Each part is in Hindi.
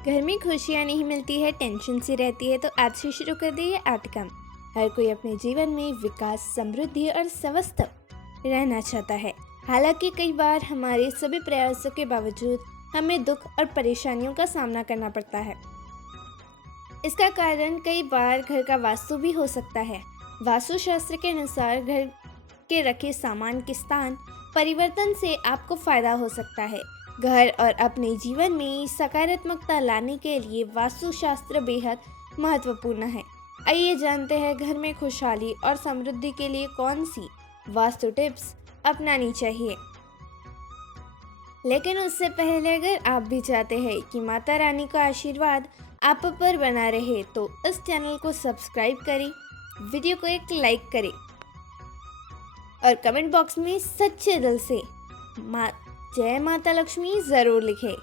घर में खुशियाँ नहीं मिलती है, टेंशन सी रहती है, तो आज से शुरू कर दिए आउटकम। हर कोई अपने जीवन में विकास, समृद्धि और स्वस्थ रहना चाहता है। हालांकि कई बार हमारे सभी प्रयासों के बावजूद हमें दुख और परेशानियों का सामना करना पड़ता है। इसका कारण कई बार घर का वास्तु भी हो सकता है। वास्तुशास्त्र के अनुसार घर के रखे सामान के स्थान परिवर्तन से आपको फायदा हो सकता है। घर और अपने जीवन में सकारात्मकता लाने के लिए वास्तुशास्त्र बेहद महत्वपूर्ण है। आइए जानते हैं घर में खुशहाली और समृद्धि के लिए कौन सी वास्तु टिप्स अपनानी चाहिए। लेकिन उससे पहले अगर आप भी चाहते हैं कि माता रानी का आशीर्वाद आप पर बना रहे तो इस चैनल को सब्सक्राइब करें, वीडियो को एक लाइक करें और कमेंट बॉक्स में सच्चे दिल से जय माता लक्ष्मी ज़रूर लिखें।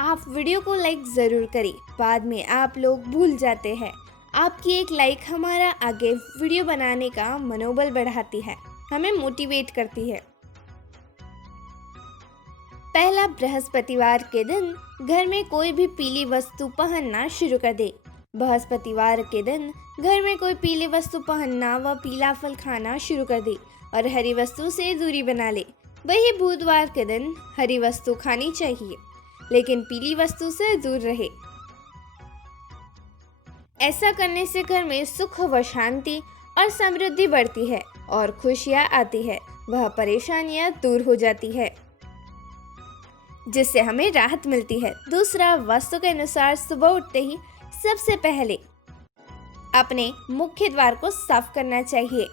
आप वीडियो को लाइक ज़रूर करें, बाद में आप लोग भूल जाते हैं। आपकी एक लाइक हमारा आगे वीडियो बनाने का मनोबल बढ़ाती है, हमें मोटिवेट करती है। पहला, बृहस्पतिवार के दिन घर में कोई भी पीली वस्तु पहनना शुरू कर दे। बृहस्पतिवार के दिन घर में कोई पीली वस्तु पहनना व पीला फल खाना शुरू कर दे और हरी वस्तु से दूरी बना ले। वही बुधवार के दिन हरी वस्तु खानी चाहिए, लेकिन पीली वस्तु से दूर रहे। ऐसा करने से घर में सुख व शांति और समृद्धि बढ़ती है और खुशियां आती है। वह परेशानियां दूर हो जाती है, जिससे हमें राहत मिलती है। दूसरा, वास्तु के अनुसार सुबह उठते ही सबसे पहले अपने मुख्य द्वार को साफ करना चाहिए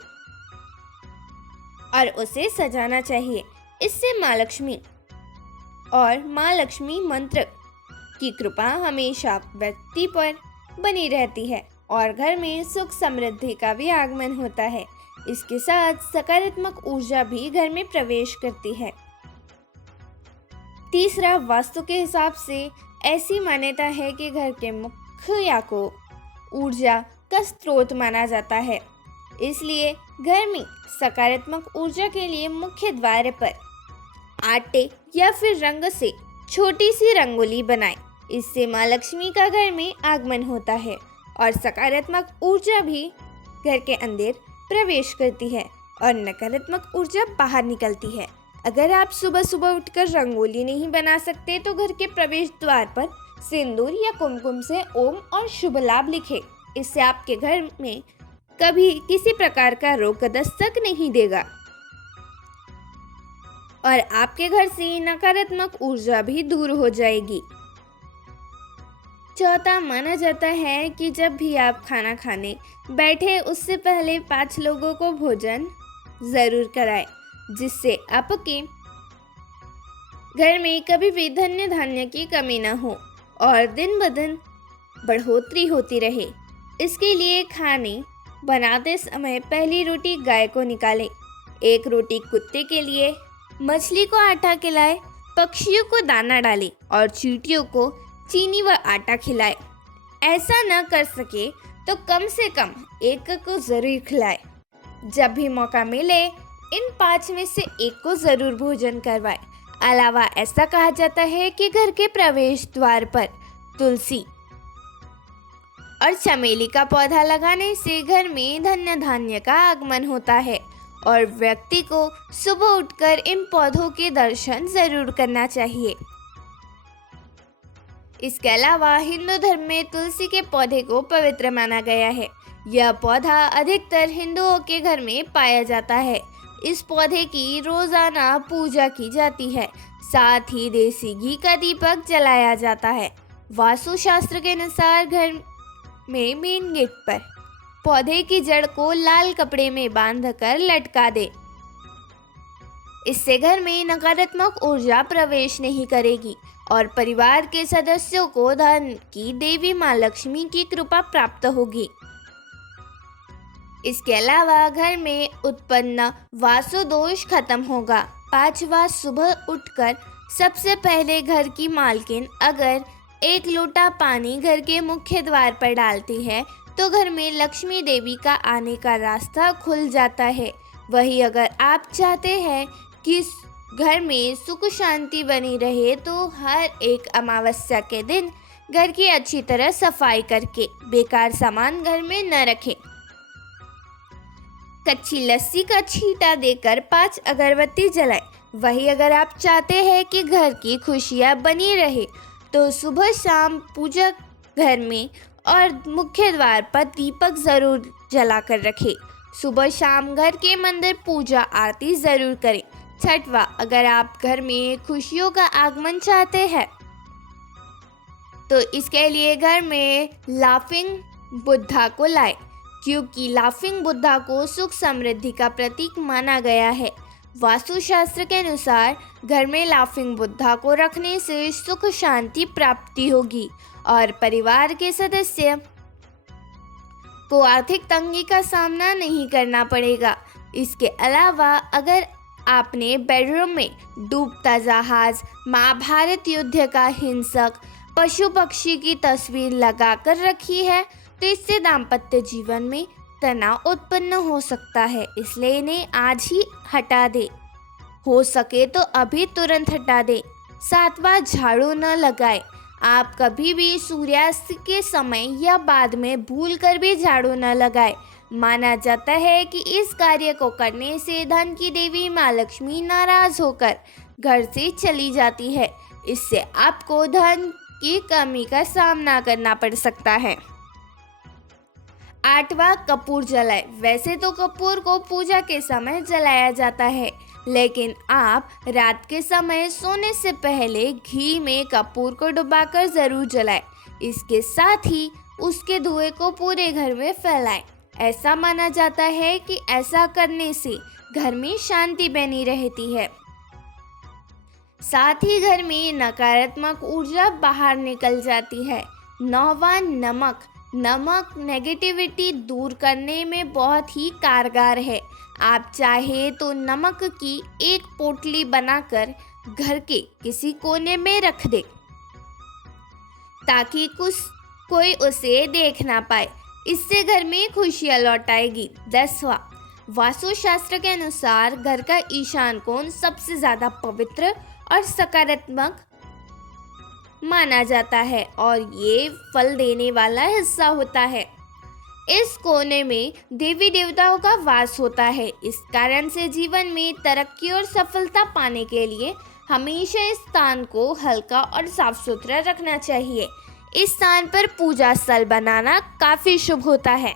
और उसे सजाना चाहिए। इससे माँ लक्ष्मी और माँ लक्ष्मी मंत्र की कृपा हमेशा व्यक्ति पर बनी रहती है और घर में सुख समृद्धि का भी आगमन होता है। इसके साथ सकारात्मक ऊर्जा भी घर में प्रवेश करती है। तीसरा, वास्तु के हिसाब से ऐसी मान्यता है कि घर के मुखिया को ऊर्जा का स्रोत माना जाता है। इसलिए घर में सकारात्मक ऊर्जा के लिए मुख्य द्वार पर आटे या फिर रंग से छोटी सी रंगोली बनाएं। इससे माँ लक्ष्मी का घर में आगमन होता है और सकारात्मक ऊर्जा भी घर के अंदर प्रवेश करती है और नकारात्मक ऊर्जा बाहर निकलती है। अगर आप सुबह सुबह उठकर रंगोली नहीं बना सकते तो घर के प्रवेश द्वार पर सिंदूर या कुमकुम से ओम और शुभ लाभ लिखें। इससे आपके घर में कभी किसी प्रकार का रोग दस्तक नहीं देगा और आपके घर से नकारात्मक ऊर्जा भी दूर हो जाएगी। चौथा, माना जाता है कि जब भी आप खाना खाने बैठे उससे पहले 5 लोगों को भोजन जरूर कराएं, जिससे आपके घर में कभी भी धन्य धान्य की कमी न हो और दिन ब दिन बढ़ोतरी होती रहे। इसके लिए खाने बनाते समय पहली रोटी गाय को निकालें, 1 रोटी कुत्ते के लिए, मछली को आटा खिलाएं, पक्षियों को दाना डालें और चींटियों को चीनी व आटा खिलाएं। ऐसा न कर सके तो कम से कम 1 को जरूर खिलाएं। जब भी मौका मिले इन 5 में से 1 को जरूर भोजन करवाएं। अलावा ऐसा कहा जाता है कि घर के प्रवेश द्वार पर तुलसी और चमेली का पौधा लगाने से घर में धन्य धान्य का आगमन होता है और व्यक्ति को सुबह उठकर इन पौधों के दर्शन जरूर करना चाहिए। इसके अलावा हिंदू धर्म में तुलसी के पौधे को पवित्र माना गया है। यह पौधा अधिकतर हिंदुओं के घर में पाया जाता है। इस पौधे की रोजाना पूजा की जाती है, साथ ही देसी घी का दीपक जलाया जाता है। वास्तुशास्त्र के अनुसार घर में मेन गेट पर पौधे की जड़ को लाल कपड़े में बांधकर लटका दे। इससे घर में नकारात्मक ऊर्जा प्रवेश नहीं करेगी और परिवार के सदस्यों को धन की देवी माँ लक्ष्मी की कृपा प्राप्त होगी। इसके अलावा घर में उत्पन्न वास्तु दोष खत्म होगा। 5वां, सुबह उठकर सबसे पहले घर की मालकिन अगर 1 लोटा पानी घर के मुख्य द्वार पर डालती है तो घर में लक्ष्मी देवी का आने का रास्ता खुल जाता है। वही अगर आप चाहते हैं कि घर में सुख शांति बनी रहे तो हर एक अमावस्या के दिन घर की अच्छी तरह सफाई करके बेकार सामान घर में न रखें। कच्ची लस्सी का छींटा देकर 5 अगरबत्ती जलाएं। वही अगर आप चाहते हैं कि घर की खुशियां बनी रहे तो सुबह शाम पूजा घर में और मुख्य द्वार पर दीपक जरूर जलाकर रखें। सुबह शाम घर के मंदिर पूजा आरती जरूर करें। छठवां, अगर आप घर में खुशियों का आगमन चाहते हैं तो इसके लिए घर में लाफिंग बुद्धा को लाएं, क्योंकि लाफिंग बुद्धा को सुख समृद्धि का प्रतीक माना गया है। वास्तुशास्त्र के अनुसार घर में लाफिंग बुद्धा को रखने से सुख शांति प्राप्ति होगी और परिवार के सदस्य को आर्थिक तंगी का सामना नहीं करना पड़ेगा। इसके अलावा अगर आपने बेडरूम में डूबता जहाज, महाभारत युद्ध का हिंसक, पशु पक्षी की तस्वीर लगाकर रखी है तो इससे दाम्पत्य जीवन में तनाव उत्पन्न हो सकता है, इसलिए इन्हें आज ही हटा दे। हो सके तो अभी तुरंत हटा दे। 7वां, झाड़ू न लगाए। आप कभी भी सूर्यास्त के समय या बाद में भूल कर भी झाड़ू न लगाए। माना जाता है कि इस कार्य को करने से धन की देवी माँ लक्ष्मी नाराज होकर घर से चली जाती है। इससे आपको धन की कमी का सामना करना पड़ सकता है। 8वां, कपूर जलाए। वैसे तो कपूर को पूजा के समय जलाया जाता है, लेकिन आप रात के समय सोने से पहले घी में कपूर को डुबाकर जरूर जलाएं। इसके साथ ही उसके धुएं को पूरे घर में फैलाएं। ऐसा माना जाता है कि ऐसा करने से घर में शांति बनी रहती है। साथ ही घर में नकारात्मक ऊर्जा बाहर निकल जाती है। 9वां, नमक नेगेटिविटी दूर करने में बहुत ही कारगर है। आप चाहे तो नमक की एक पोटली बनाकर घर के किसी कोने में रख दे ताकि कोई उसे देख ना पाए। इससे घर में खुशियां लौट आएगी। 10वां, वास्तुशास्त्र के अनुसार घर का ईशान कोण सबसे ज्यादा पवित्र और सकारात्मक माना जाता है और ये फल देने वाला हिस्सा होता है। इस कोने में देवी देवताओं का वास होता है। इस कारण से जीवन में तरक्की और सफलता पाने के लिए हमेशा इस स्थान को हल्का और साफ सुथरा रखना चाहिए। इस स्थान पर पूजा स्थल बनाना काफी शुभ होता है,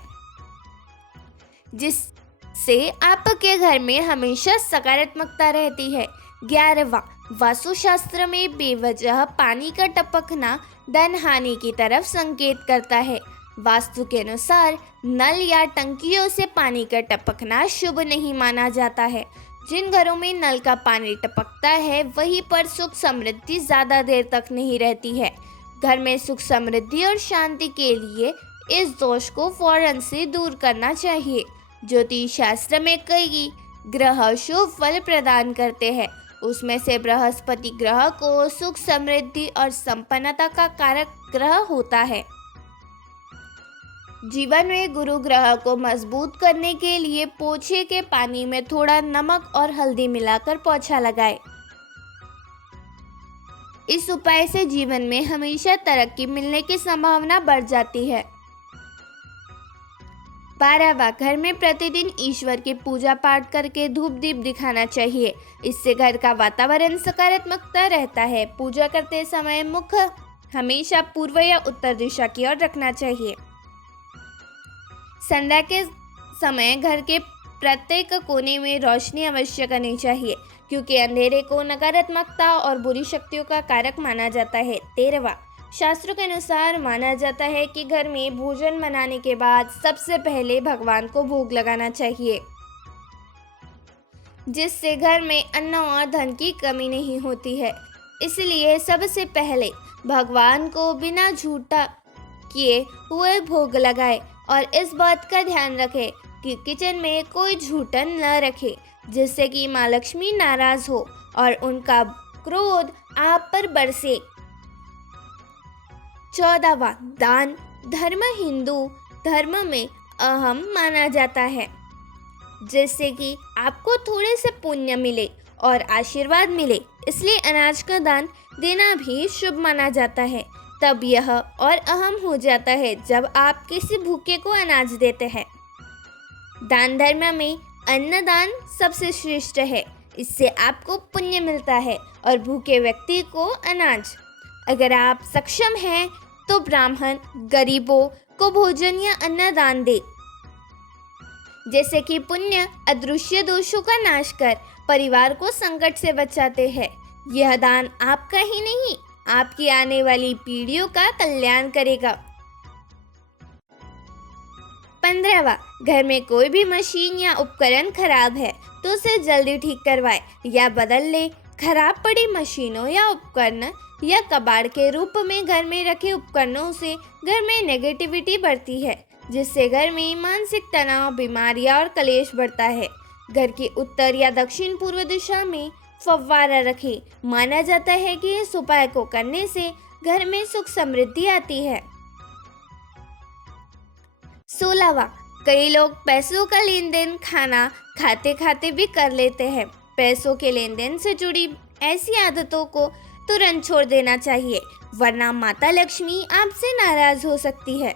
जिससे आपके घर में हमेशा सकारात्मकता रहती है। 11वां, वास्तुशास्त्र में बेवजह पानी का टपकना धन हानि की तरफ संकेत करता है। वास्तु के अनुसार नल या टंकियों से पानी का टपकना शुभ नहीं माना जाता है। जिन घरों में नल का पानी टपकता है वहीं पर सुख समृद्धि ज्यादा देर तक नहीं रहती है। घर में सुख समृद्धि और शांति के लिए इस दोष को फौरन से दूर करना चाहिए। ज्योतिष शास्त्र में कई ग्रह शुभ फल प्रदान करते हैं। उसमें से बृहस्पति ग्रह को सुख समृद्धि और संपन्नता का कारक ग्रह होता है। जीवन में गुरु ग्रह को मजबूत करने के लिए पोछे के पानी में थोड़ा नमक और हल्दी मिलाकर पोछा लगाएं। इस उपाय से जीवन में हमेशा तरक्की मिलने की संभावना बढ़ जाती है। 12वां, घर में प्रतिदिन ईश्वर की पूजा पाठ करके धूप दीप दिखाना चाहिए। इससे घर का वातावरण सकारात्मकता रहता है। पूजा करते समय मुख हमेशा पूर्व या उत्तर दिशा की ओर रखना चाहिए। संध्या के समय घर के प्रत्येक कोने में रोशनी अवश्य करनी चाहिए, क्योंकि अंधेरे को नकारात्मकता और बुरी शक्तियों का कारक माना जाता है। 13वां, शास्त्रों के अनुसार माना जाता है कि घर में भोजन बनाने के बाद सबसे पहले भगवान को भोग लगाना चाहिए, जिससे घर में अन्न और धन की कमी नहीं होती है। इसलिए सबसे पहले भगवान को बिना झूठा किए हुए भोग लगाए और इस बात का ध्यान रखें कि किचन में कोई झूठन न रखे, जिससे कि माँ लक्ष्मी नाराज हो और उनका क्रोध आप पर बरसे। 14वां, दान धर्म हिंदू धर्म में अहम माना जाता है, जिससे कि आपको थोड़े से पुण्य मिले और आशीर्वाद मिले। इसलिए अनाज का दान देना भी शुभ माना जाता है। तब यह और अहम हो जाता है जब आप किसी भूखे को अनाज देते हैं। दान धर्म में अन्नदान सबसे श्रेष्ठ है। इससे आपको पुण्य मिलता है और भूखे व्यक्ति को अनाज। अगर आप सक्षम हैं तो ब्राह्मण गरीबों को भोजन या अन्नदान दे। जैसे कि पुण्य अदृश्य दोषों का नाश कर परिवार को संकट से बचाते हैं। यह दान आपका ही नहीं, आपकी आने वाली पीढ़ियों का कल्याण करेगा। 15वां, घर में कोई भी मशीन या उपकरण खराब है तो उसे जल्दी ठीक करवाए या बदल ले। खराब पड़ी मशीनों या उपकरण या कबाड़ के रूप में घर में रखे उपकरणों से घर में नेगेटिविटी बढ़ती है, जिससे घर में मानसिक तनाव, बीमारियां और कलेश बढ़ता है। घर की उत्तर या दक्षिण पूर्व दिशा में फव्वारा रखें। माना जाता है कि इस उपाय को करने से घर में सुख समृद्धि आती है। 16वां, कई लोग पैसों का लेन देन खाना खाते खाते भी कर लेते हैं। पैसों के लेन देन से जुड़ी ऐसी आदतों को तुरंत छोड़ देना चाहिए, वरना माता लक्ष्मी आपसे नाराज हो सकती है।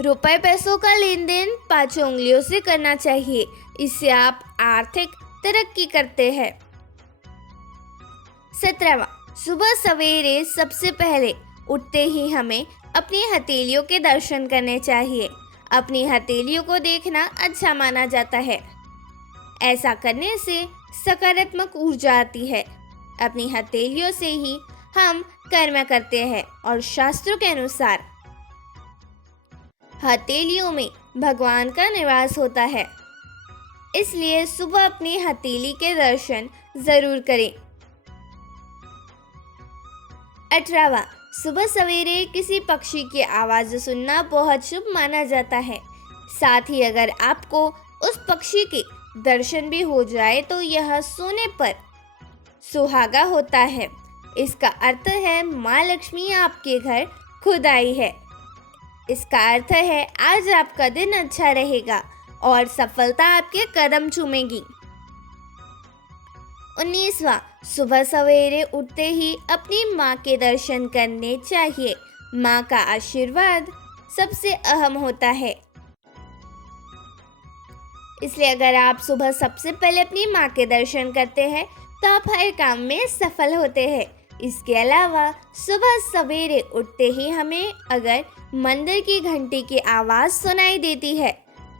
रुपए पैसों का लेन देन 5 उंगलियों से करना चाहिए। इससे आप आर्थिक तरक्की करते हैं। 17वां, सुबह सवेरे सबसे पहले उठते ही हमें अपनी हथेलियों के दर्शन करने चाहिए। अपनी हथेलियों को देखना अच्छा माना जाता है। ऐसा करने से सकारात्मक ऊर्जा आती है। अपनी हथेलियों से ही हम कर्म करते हैं और शास्त्रों के अनुसार हथेलियों में भगवान का निवास होता है। इसलिए सुबह अपनी हथेली के दर्शन जरूर करें। 18वां, सुबह सवेरे किसी पक्षी की आवाज़ सुनना बहुत शुभ माना जाता है। साथ ही अगर आपको उस पक्षी के दर्शन भी हो जाए तो यह सोने पर सुहागा होता है। इसका अर्थ है माँ लक्ष्मी आपके घर खुद आई है। इसका अर्थ है आज आपका दिन अच्छा रहेगा और सफलता आपके कदम चूमेगी। 19वां, सुबह सवेरे उठते ही अपनी माँ के दर्शन करने चाहिए। माँ का आशीर्वाद सबसे अहम होता है। इसलिए अगर आप सुबह सबसे पहले अपनी माँ के दर्शन करते हैं तो आप हर काम में सफल होते हैं। इसके अलावा सुबह सवेरे उठते ही हमें अगर मंदिर की घंटी की आवाज़ सुनाई देती है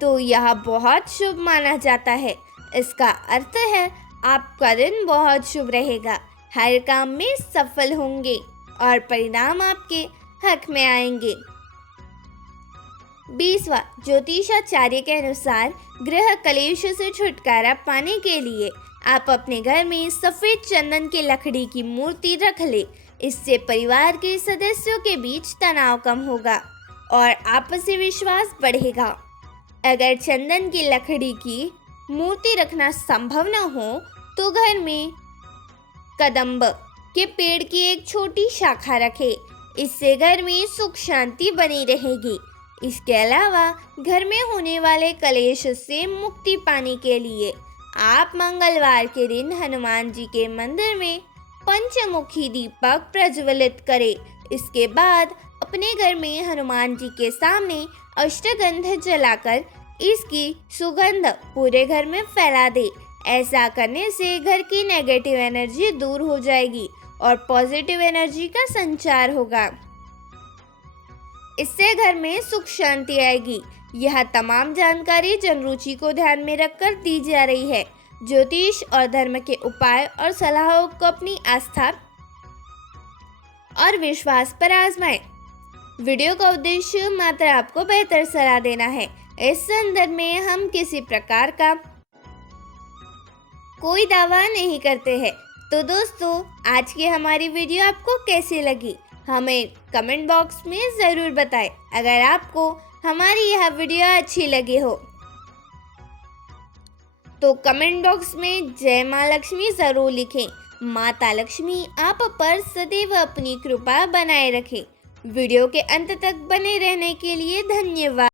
तो यह बहुत शुभ माना जाता है। इसका अर्थ है आपका दिन बहुत शुभ रहेगा, हर काम में सफल होंगे और परिणाम आपके हक में आएंगे। 20वां, ज्योतिषाचार्य के अनुसार ग्रह कलेश से छुटकारा पाने के लिए आप अपने घर में सफ़ेद चंदन की लकड़ी की मूर्ति रख ले। इससे परिवार के सदस्यों के बीच तनाव कम होगा और आपसी विश्वास बढ़ेगा। अगर चंदन की लकड़ी की मूर्ति रखना संभव न हो तो घर में कदम्ब के पेड़ की एक छोटी शाखा रखें। इससे घर में सुख शांति बनी रहेगी। इसके अलावा घर में होने वाले कलेश से मुक्ति पाने के लिए आप मंगलवार के दिन हनुमान जी के मंदिर में पंचमुखी दीपक प्रज्वलित करें। इसके बाद अपने घर में हनुमान जी के सामने अष्टगंध जलाकर इसकी सुगंध पूरे घर में फैला दे। ऐसा करने से घर की नेगेटिव एनर्जी दूर हो जाएगी और पॉजिटिव एनर्जी का संचार होगा। इससे घर में सुख शांति आएगी। यह तमाम जानकारी जनरुचि को ध्यान में रखकर दी जा रही है। ज्योतिष और धर्म के उपाय और सलाहों को अपनी आस्था और विश्वास पर आजमाएं। वीडियो का उद्देश्य मात्र आपको बेहतर सलाह देना है। इस संदर्भ में हम किसी प्रकार का कोई दावा नहीं करते हैं। तो दोस्तों, आज की हमारी वीडियो आपको कैसी लगी हमें कमेंट बॉक्स में ज़रूर बताएं। अगर आपको हमारी यह वीडियो अच्छी लगी हो तो कमेंट बॉक्स में जय माँ लक्ष्मी ज़रूर लिखें। माता लक्ष्मी आप पर सदैव अपनी कृपा बनाए रखें। वीडियो के अंत तक बने रहने के लिए धन्यवाद।